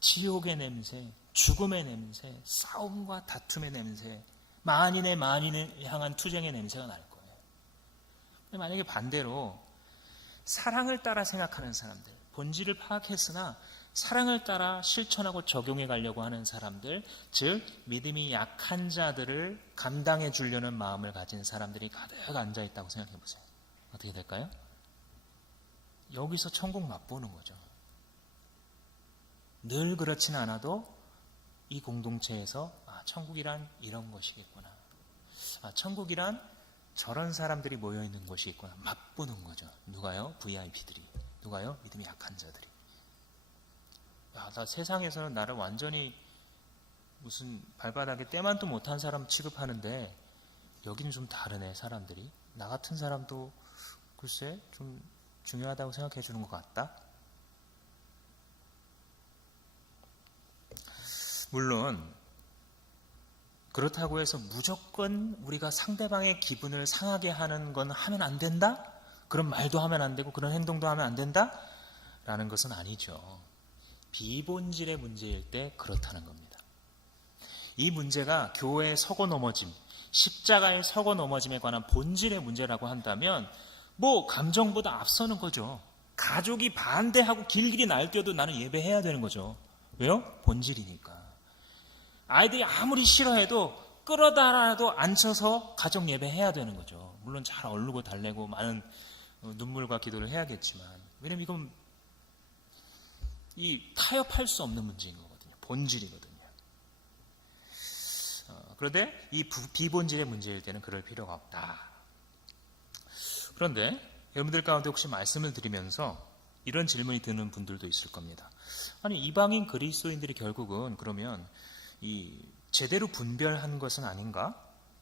지옥의 냄새, 죽음의 냄새, 싸움과 다툼의 냄새, 만인을 향한 투쟁의 냄새가 날 거예요. 근데 만약에 반대로 사랑을 따라 생각하는 사람들, 본질을 파악했으나 사랑을 따라 실천하고 적용해 가려고 하는 사람들, 즉 믿음이 약한 자들을 감당해 주려는 마음을 가진 사람들이 가득 앉아 있다고 생각해 보세요. 어떻게 될까요? 여기서 천국 맛보는 거죠. 늘 그렇지는 않아도 이 공동체에서 천국이란 이런 것이겠구나. 천국이란 저런 사람들이 모여있는 곳이 있구나. 맛보는 거죠. 누가요? VIP들이. 누가요? 믿음이 약한 자들이. 나 세상에서는 나를 완전히 무슨 발바닥에 때만도 못한 사람 취급하는데 여기는 좀 다르네, 사람들이. 나 같은 사람도 글쎄 좀 중요하다고 생각해 주는 것 같다. 물론 그렇다고 해서 무조건 우리가 상대방의 기분을 상하게 하는 건 하면 안 된다? 그런 말도 하면 안 되고 그런 행동도 하면 안 된다? 라는 것은 아니죠. 비본질의 문제일 때 그렇다는 겁니다. 이 문제가 교회의 서고 넘어짐, 십자가의 서고 넘어짐에 관한 본질의 문제라고 한다면 감정보다 앞서는 거죠. 가족이 반대하고 길길이 날뛰어도 나는 예배해야 되는 거죠. 왜요? 본질이니까. 아이들이 아무리 싫어해도 끌어다라도 앉혀서 가정 예배해야 되는 거죠. 물론 잘 얼르고 달래고 많은 눈물과 기도를 해야겠지만, 왜냐면 이건 타협할 수 없는 문제인 거거든요. 본질이거든요. 그런데 이 비본질의 문제일 때는 그럴 필요가 없다. 그런데 여러분들 가운데 혹시 말씀을 드리면서 이런 질문이 드는 분들도 있을 겁니다. 아니, 이방인 그리스도인들이 결국은 그러면 제대로 분별한 것은 아닌가?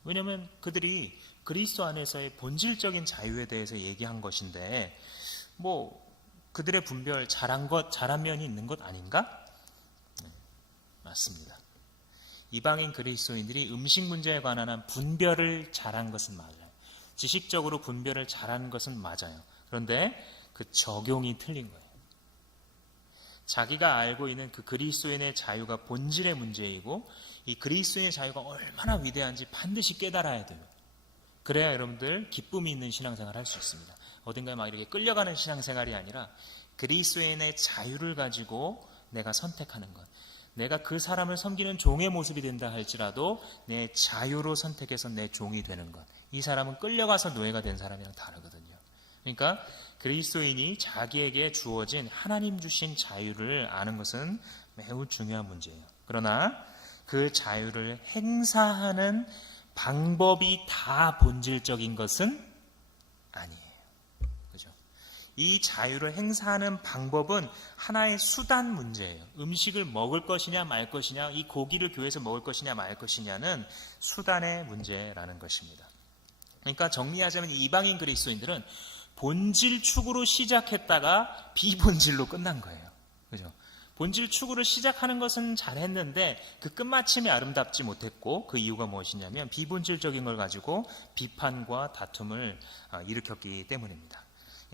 왜냐하면 그들이 그리스도 안에서의 본질적인 자유에 대해서 얘기한 것인데 그들의 분별 잘한 면이 있는 것 아닌가? 네, 맞습니다. 이방인 그리스도인들이 음식 문제에 관한 분별을 잘한 것은 맞아요. 지식적으로 분별을 잘하는 것은 맞아요. 그런데 그 적용이 틀린 거예요. 자기가 알고 있는 그 그리스도인의 자유가 본질의 문제이고 이 그리스도인의 자유가 얼마나 위대한지 반드시 깨달아야 돼요. 그래야 여러분들 기쁨이 있는 신앙생활을 할 수 있습니다. 어딘가에 막 이렇게 끌려가는 신앙생활이 아니라 그리스도인의 자유를 가지고 내가 선택하는 것. 내가 그 사람을 섬기는 종의 모습이 된다 할지라도 내 자유로 선택해서 내 종이 되는 것. 이 사람은 끌려가서 노예가 된 사람이랑 다르거든요. 그러니까 그리스도인이 자기에게 주어진 하나님 주신 자유를 아는 것은 매우 중요한 문제예요. 그러나 그 자유를 행사하는 방법이 다 본질적인 것은 아니에요. 그죠? 이 자유를 행사하는 방법은 하나의 수단 문제예요. 음식을 먹을 것이냐 말 것이냐, 이 고기를 교회에서 먹을 것이냐 말 것이냐는 수단의 문제라는 것입니다. 그러니까 정리하자면 이방인 그리스도인들은 본질 추구로 시작했다가 비본질로 끝난 거예요. 그죠? 본질 추구를 시작하는 것은 잘했는데 그 끝마침이 아름답지 못했고, 그 이유가 무엇이냐면 비본질적인 걸 가지고 비판과 다툼을 일으켰기 때문입니다.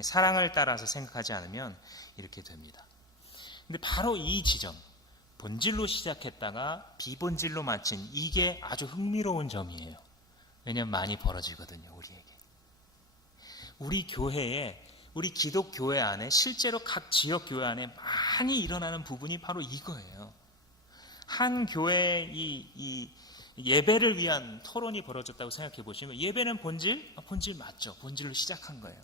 사랑을 따라서 생각하지 않으면 이렇게 됩니다. 근데 바로 이 지점, 본질로 시작했다가 비본질로 마친 이게 아주 흥미로운 점이에요. 왜냐하면 많이 벌어지거든요, 우리에게. 우리 교회에, 우리 기독교회 안에, 실제로 각 지역 교회 안에 많이 일어나는 부분이 바로 이거예요. 한 교회의 이 예배를 위한 토론이 벌어졌다고 생각해 보시면, 예배는 본질? 본질 맞죠. 본질로 시작한 거예요.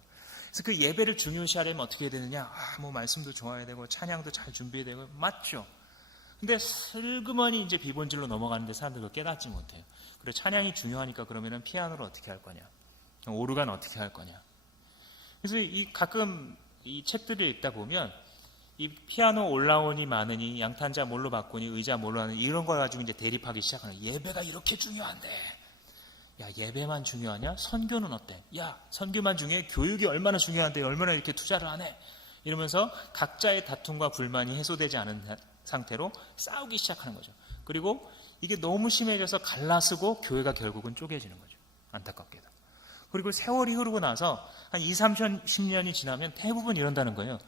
그래서 그 예배를 중요시하려면 어떻게 해야 되느냐? 뭐 말씀도 좋아야 되고 찬양도 잘 준비해야 되고, 맞죠. 근데 슬그머니 이제 비본질로 넘어가는데 사람들 그걸 깨닫지 못해요. 그리고 찬양이 중요하니까 그러면은 피아노를 어떻게 할 거냐? 오르간 어떻게 할 거냐? 그래서 가끔 이 책들을 읽다 보면 이 피아노 올라오니 마느니, 양탄자 뭘로 바꾸니, 의자 뭘로 하느니, 이런 걸 가지고 이제 대립하기 시작하는 거예요. 예배가 이렇게 중요한데, 야, 예배만 중요하냐? 선교는 어때? 야, 선교만 중요해? 교육이 얼마나 중요한데 얼마나 이렇게 투자를 안 해? 이러면서 각자의 다툼과 불만이 해소되지 않은 상태로 싸우기 시작하는 거죠. 그리고 이게 너무 심해져서 갈라쓰고 교회가 결국은 쪼개지는 거죠. 안타깝게도. 그리고 세월이 흐르고 나서 한 20, 30년이 지나면 대부분 이런다는 거예요.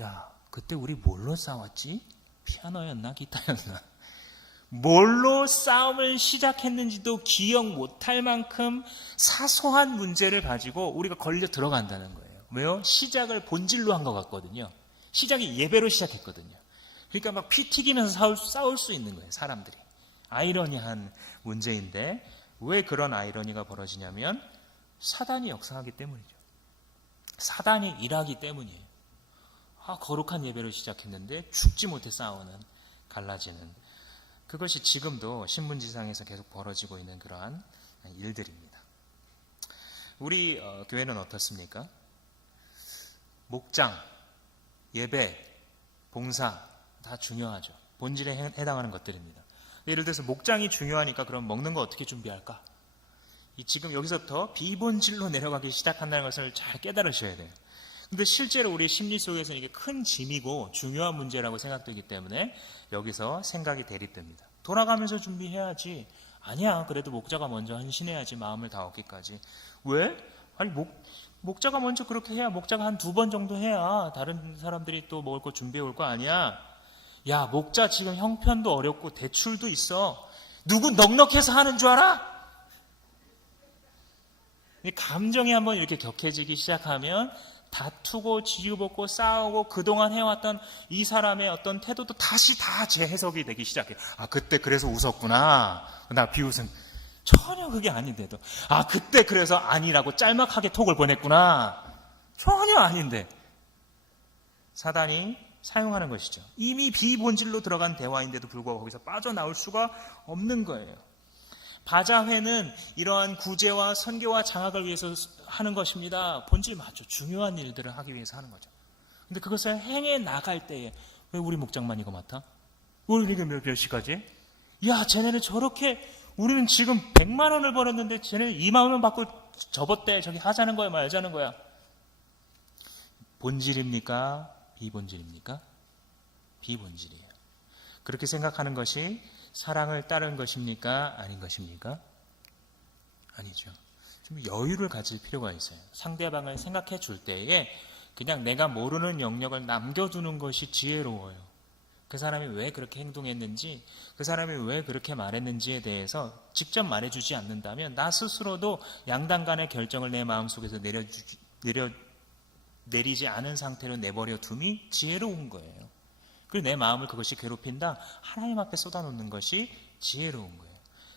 야, 그때 우리 뭘로 싸웠지? 피아노였나? 기타였나? 뭘로 싸움을 시작했는지도 기억 못할 만큼 사소한 문제를 가지고 우리가 걸려 들어간다는 거예요. 왜요? 시작을 본질로 한 것 같거든요. 시작이 예배로 시작했거든요. 그러니까 막 피 튀기면서 싸울 수 있는 거예요, 사람들이. 아이러니한 문제인데, 왜 그런 아이러니가 벌어지냐면 사단이 역사하기 때문이죠. 사단이 일하기 때문이에요. 거룩한 예배를 시작했는데 죽지 못해 싸우는, 갈라지는, 그것이 지금도 신문지상에서 계속 벌어지고 있는 그러한 일들입니다. 우리 교회는 어떻습니까? 목장, 예배, 봉사 다 중요하죠. 본질에 해당하는 것들입니다. 예를 들어서 목장이 중요하니까 그럼 먹는 거 어떻게 준비할까? 지금 여기서부터 비본질로 내려가기 시작한다는 것을 잘 깨달으셔야 돼요. 근데 실제로 우리 심리 속에서는 이게 큰 짐이고 중요한 문제라고 생각되기 때문에 여기서 생각이 대립됩니다. 돌아가면서 준비해야지. 아니야, 그래도 목자가 먼저 헌신해야지, 마음을 다하기까지. 왜? 아니, 목자가 먼저 그렇게 해야, 목자가 한 2번 정도 해야 다른 사람들이 또 먹을 거 준비해 올 거 아니야. 야, 목자 지금 형편도 어렵고 대출도 있어. 누구 넉넉해서 하는 줄 알아? 감정이 한번 이렇게 격해지기 시작하면 다투고 지우먹고 싸우고 그동안 해왔던 이 사람의 어떤 태도도 다시 다 재해석이 되기 시작해. 그때 그래서 웃었구나. 나 비웃음. 전혀 그게 아닌데도. 그때 그래서 아니라고 짤막하게 톡을 보냈구나. 전혀 아닌데. 사단이 사용하는 것이죠. 이미 비본질로 들어간 대화인데도 불구하고 거기서 빠져나올 수가 없는 거예요. 바자회는 이러한 구제와 선교와 장학을 위해서 하는 것입니다. 본질 맞죠. 중요한 일들을 하기 위해서 하는 거죠. 근데 그것을 행해 나갈 때에 왜 우리 목장만 이거 맡아? 왜 이게 몇 시까지 해? 야, 쟤네는 저렇게, 우리는 지금 100만 원을 벌었는데 쟤네는 2만 원 받고 접었대. 저기 하자는 거야 말자는 거야. 본질입니까? 비본질입니까? 비본질이에요. 그렇게 생각하는 것이 사랑을 따른 것입니까? 아닌 것입니까? 아니죠. 좀 여유를 가질 필요가 있어요. 상대방을 생각해 줄 때에 그냥 내가 모르는 영역을 남겨두는 것이 지혜로워요. 그 사람이 왜 그렇게 행동했는지, 그 사람이 왜 그렇게 말했는지에 대해서 직접 말해주지 않는다면 나 스스로도 양당 간의 결정을 내 마음속에서 내리지 않은 상태로 내버려 둠이 지혜로운 거예요. 그리고 내 마음을 그것이 괴롭힌다. 하나님 앞에 쏟아놓는 것이 지혜로운 거예요.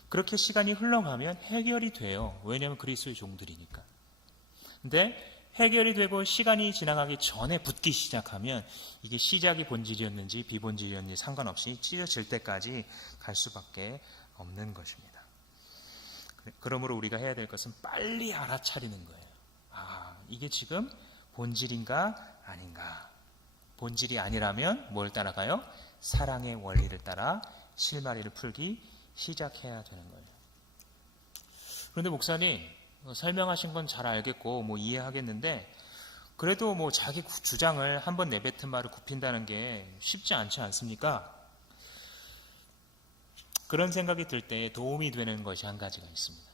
그렇게 시간이 흘러가면 해결이 돼요. 왜냐하면 그리스도의 종들이니까. 근데 해결이 되고 시간이 지나가기 전에 붙기 시작하면 이게 시작이 본질이었는지 비본질이었는지 상관없이 찢어질 때까지 갈 수밖에 없는 것입니다. 그러므로 우리가 해야 될 것은 빨리 알아차리는 거예요. 이게 지금 본질인가 아닌가. 본질이 아니라면 뭘 따라가요? 사랑의 원리를 따라 실마리를 풀기 시작해야 되는 거예요. 그런데 목사님, 설명하신 건 잘 알겠고 이해하겠는데 그래도 자기 주장을 한번 내뱉은 말을 굽힌다는 게 쉽지 않지 않습니까? 그런 생각이 들 때 도움이 되는 것이 한 가지가 있습니다.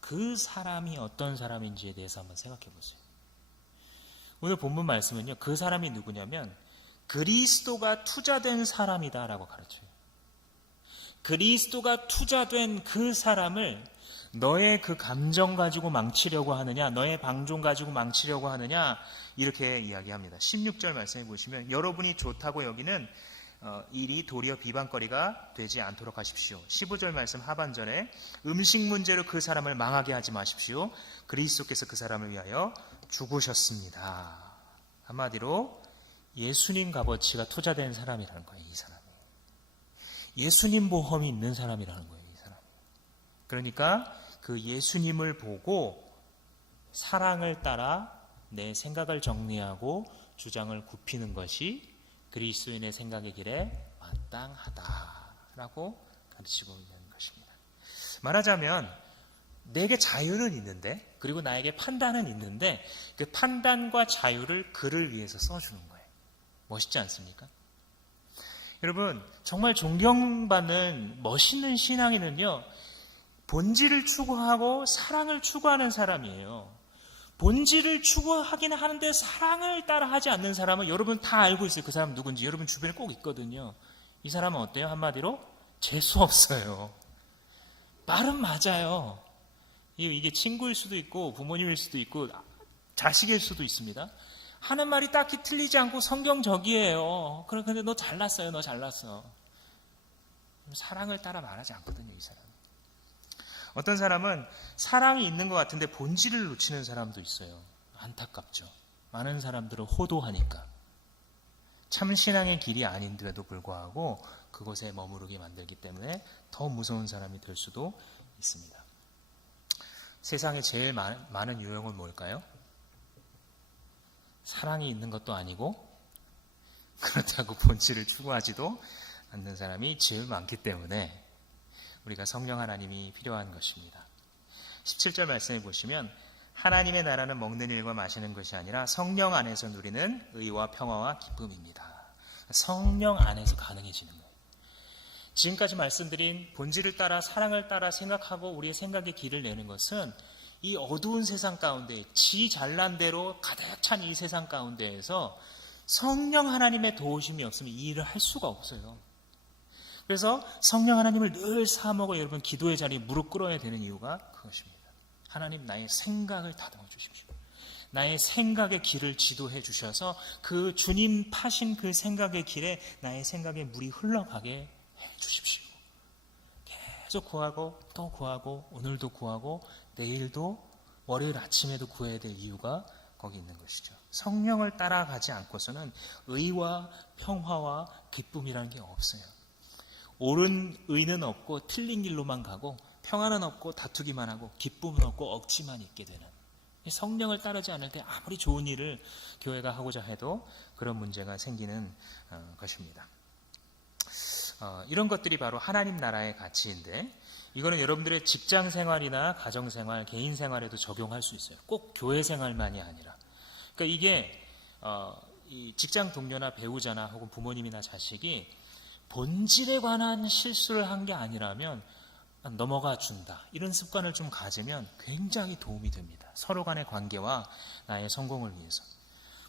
그 사람이 어떤 사람인지에 대해서 한번 생각해 보세요. 오늘 본문 말씀은요, 그 사람이 누구냐면 그리스도가 투자된 사람이다라고 가르쳐요. 그리스도가 투자된 그 사람을 너의 그 감정 가지고 망치려고 하느냐, 너의 방종 가지고 망치려고 하느냐, 이렇게 이야기합니다. 16절 말씀해 보시면 여러분이 좋다고 여기는 일이 도리어 비방거리가 되지 않도록 하십시오. 15절 말씀 하반절에 음식 문제로 그 사람을 망하게 하지 마십시오. 그리스도께서 그 사람을 위하여 죽으셨습니다. 한마디로 예수님 값어치가 투자된 사람이라는 거예요. 이 사람이. 예수님 보험이 있는 사람이라는 거예요. 이 사람이. 그러니까 그 예수님을 보고 사랑을 따라 내 생각을 정리하고 주장을 굽히는 것이 그리스도인의 생각의 길에 마땅하다라고 가르치고 있는 것입니다. 말하자면 내게 자유는 있는데, 그리고 나에게 판단은 있는데 그 판단과 자유를 그를 위해서 써주는 거예요. 멋있지 않습니까? 여러분, 정말 존경받는 멋있는 신앙인은요, 본질을 추구하고 사랑을 추구하는 사람이에요. 본질을 추구하기는 하는데 사랑을 따라 하지 않는 사람은 여러분 다 알고 있어요. 그 사람 누군지. 여러분 주변에 꼭 있거든요. 이 사람은 어때요? 한마디로 재수 없어요. 말은 맞아요. 이게 친구일 수도 있고 부모님일 수도 있고 자식일 수도 있습니다. 하는 말이 딱히 틀리지 않고 성경적이에요. 그런데 너 잘났어요. 너 잘났어. 사랑을 따라 말하지 않거든요. 이 사람. 어떤 사람은 사랑이 있는 것 같은데 본질을 놓치는 사람도 있어요. 안타깝죠. 많은 사람들은 호도하니까. 참 신앙의 길이 아닌데도 불구하고 그곳에 머무르게 만들기 때문에 더 무서운 사람이 될 수도 있습니다. 세상에 제일 많은 유형은 뭘까요? 사랑이 있는 것도 아니고 그렇다고 본질을 추구하지도 않는 사람이 제일 많기 때문에 우리가 성령 하나님이 필요한 것입니다. 17절 말씀해 보시면 하나님의 나라는 먹는 일과 마시는 것이 아니라 성령 안에서 누리는 의와 평화와 기쁨입니다. 성령 안에서 가능해지는 거예요. 지금까지 말씀드린 본질을 따라 사랑을 따라 생각하고 우리의 생각의 길을 내는 것은 이 어두운 세상 가운데 지 잘난 대로 가득 찬 이 세상 가운데에서 성령 하나님의 도우심이 없으면 이 일을 할 수가 없어요. 그래서 성령 하나님을 늘 사모하고 여러분 기도의 자리에 무릎 꿇어야 되는 이유가 그것입니다. 하나님 나의 생각을 다듬어 주십시오. 나의 생각의 길을 지도해 주셔서 그 주님 파신 그 생각의 길에 나의 생각의 물이 흘러가게 해 주십시오. 계속 구하고 또 구하고 오늘도 구하고 내일도 월요일 아침에도 구해야 될 이유가 거기 있는 것이죠. 성령을 따라가지 않고서는 의와 평화와 기쁨이라는 게 없어요. 옳은 의는 없고 틀린 길로만 가고 평화는 없고 다투기만 하고 기쁨은 없고 억지만 있게 되는, 성령을 따르지 않을 때 아무리 좋은 일을 교회가 하고자 해도 그런 문제가 생기는 것입니다. 이런 것들이 바로 하나님 나라의 가치인데 이거는 여러분들의 직장 생활이나 가정 생활, 개인 생활에도 적용할 수 있어요. 꼭 교회 생활만이 아니라. 그러니까 이게 이 직장 동료나 배우자나 혹은 부모님이나 자식이 본질에 관한 실수를 한 게 아니라면 넘어가 준다. 이런 습관을 좀 가지면 굉장히 도움이 됩니다. 서로 간의 관계와 나의 성공을 위해서.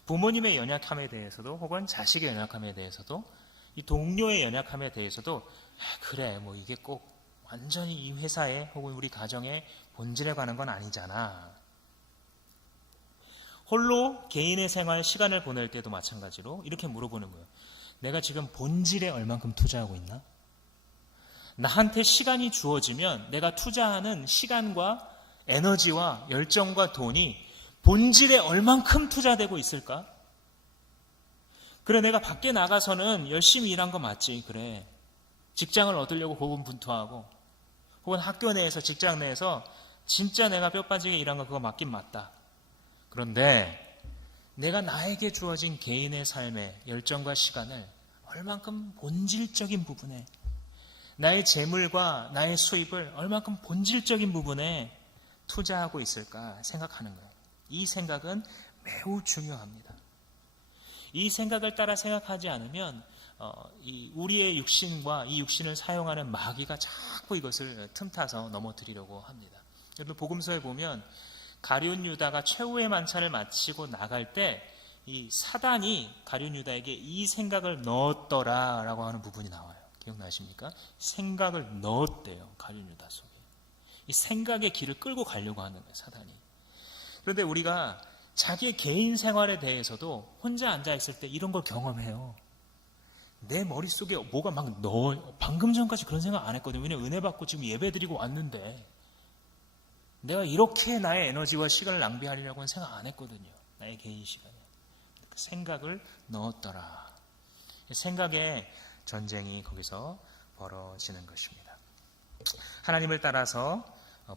부모님의 연약함에 대해서도 혹은 자식의 연약함에 대해서도 이 동료의 연약함에 대해서도 그래 뭐 이게 꼭 완전히 이 회사에 혹은 우리 가정의 본질에 관한 건 아니잖아. 홀로 개인의 생활 시간을 보낼 때도 마찬가지로 이렇게 물어보는 거예요. 내가 지금 본질에 얼만큼 투자하고 있나? 나한테 시간이 주어지면 내가 투자하는 시간과 에너지와 열정과 돈이 본질에 얼만큼 투자되고 있을까? 그래, 내가 밖에 나가서는 열심히 일한 거 맞지. 그래, 직장을 얻으려고 고군분투하고, 혹은 학교 내에서, 직장 내에서 진짜 내가 뼈 빠지게 일한 거 그거 맞긴 맞다. 그런데 내가 나에게 주어진 개인의 삶의 열정과 시간을 얼만큼 본질적인 부분에, 나의 재물과 나의 수입을 얼만큼 본질적인 부분에 투자하고 있을까 생각하는 거예요. 이 생각은 매우 중요합니다. 이 생각을 따라 생각하지 않으면 우리의 육신과 이 육신을 사용하는 마귀가 자꾸 이것을 틈타서 넘어뜨리려고 합니다. 여러분, 복음서에 보면 가룟 유다가 최후의 만찬을 마치고 나갈 때 이 사단이 가룟 유다에게 이 생각을 넣었더라라고 하는 부분이 나와요. 기억나십니까? 생각을 넣었대요. 가룟 유다 속에. 이 생각의 길을 끌고 가려고 하는 거예요, 사단이. 그런데 우리가 자기의 개인 생활에 대해서도 혼자 앉아있을 때 이런 걸 경험해요. 내 머릿속에 뭐가 막 넣어요. 방금 전까지 그런 생각 안 했거든요. 왜냐면 은혜 받고 지금 예배 드리고 왔는데 내가 이렇게 나의 에너지와 시간을 낭비하려고는 생각 안 했거든요. 나의 개인 시간에. 그 생각을 넣었더라. 생각의 전쟁이 거기서 벌어지는 것입니다. 하나님을 따라서,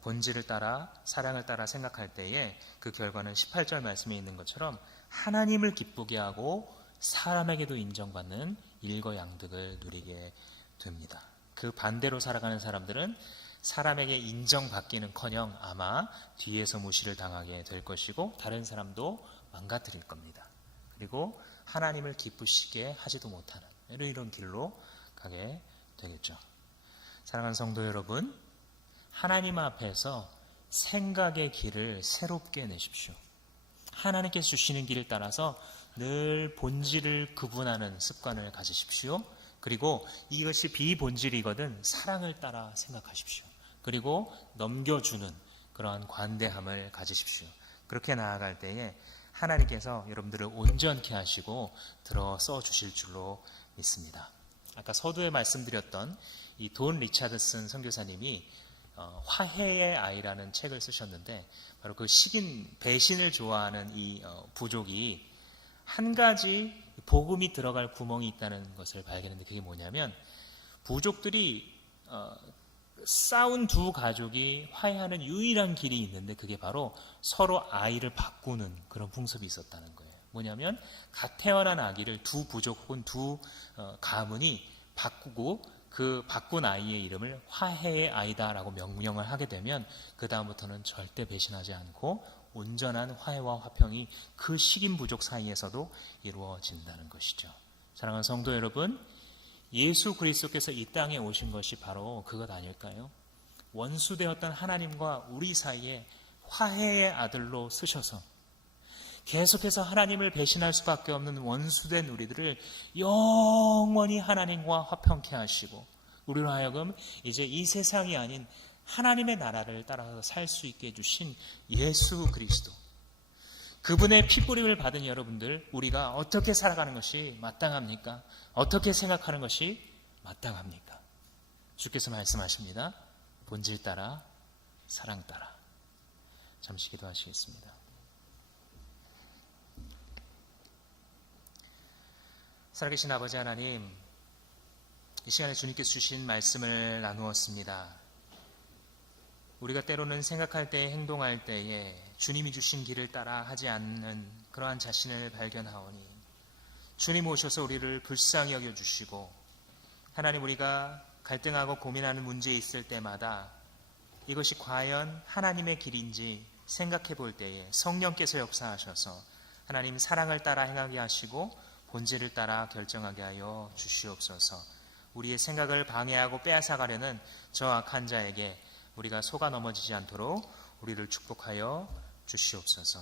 본질을 따라, 사랑을 따라 생각할 때에 그 결과는 18절 말씀에 있는 것처럼 하나님을 기쁘게 하고 사람에게도 인정받는 일거양득을 누리게 됩니다. 그 반대로 살아가는 사람들은 사람에게 인정받기는커녕 아마 뒤에서 무시를 당하게 될 것이고 다른 사람도 망가뜨릴 겁니다. 그리고 하나님을 기쁘시게 하지도 못하는 이런 길로 가게 되겠죠. 사랑하는 성도 여러분, 하나님 앞에서 생각의 길을 새롭게 내십시오. 하나님께서 주시는 길을 따라서 늘 본질을 구분하는 습관을 가지십시오. 그리고 이것이 비본질이거든 사랑을 따라 생각하십시오. 그리고 넘겨주는 그러한 관대함을 가지십시오. 그렇게 나아갈 때에 하나님께서 여러분들을 온전케 하시고 들어써 주실 줄로 믿습니다. 아까 서두에 말씀드렸던 이 돈 리차드슨 선교사님이 화해의 아이라는 책을 쓰셨는데 바로 그 배신을 좋아하는 이 부족이 한 가지 복음이 들어갈 구멍이 있다는 것을 발견했는데 그게 뭐냐면 부족들이 싸운 두 가족이 화해하는 유일한 길이 있는데 그게 바로 서로 아이를 바꾸는 그런 풍습이 있었다는 거예요. 뭐냐면 갓 태어난 아기를 두 부족 혹은 두 가문이 바꾸고 그 바꾼 아이의 이름을 화해의 아이다라고 명명을 하게 되면 그 다음부터는 절대 배신하지 않고 온전한 화해와 화평이 그 식인 부족 사이에서도 이루어진다는 것이죠. 사랑하는 성도 여러분, 예수 그리스도께서 이 땅에 오신 것이 바로 그것 아닐까요? 원수되었던 하나님과 우리 사이에 화해의 아들로 쓰셔서 계속해서 하나님을 배신할 수밖에 없는 원수된 우리들을 영원히 하나님과 화평케 하시고 우리로 하여금 이제 이 세상이 아닌 하나님의 나라를 따라서 살 수 있게 해주신 예수 그리스도, 그분의 피뿌림을 받은 여러분들, 우리가 어떻게 살아가는 것이 마땅합니까? 어떻게 생각하는 것이 마땅합니까? 주께서 말씀하십니다. 본질 따라, 사랑 따라. 잠시 기도하시겠습니다. 살아계신 아버지 하나님, 이 시간에 주님께서 주신 말씀을 나누었습니다. 우리가 때로는 생각할 때에, 행동할 때에 주님이 주신 길을 따라 하지 않는 그러한 자신을 발견하오니 주님 오셔서 우리를 불쌍히 여겨주시고, 하나님, 우리가 갈등하고 고민하는 문제에 있을 때마다 이것이 과연 하나님의 길인지 생각해 볼 때에 성령께서 역사하셔서 하나님 사랑을 따라 행하게 하시고 본질을 따라 결정하게 하여 주시옵소서. 우리의 생각을 방해하고 빼앗아가려는 저 악한 자에게 우리가 속아 넘어지지 않도록 우리를 축복하여 주시옵소서.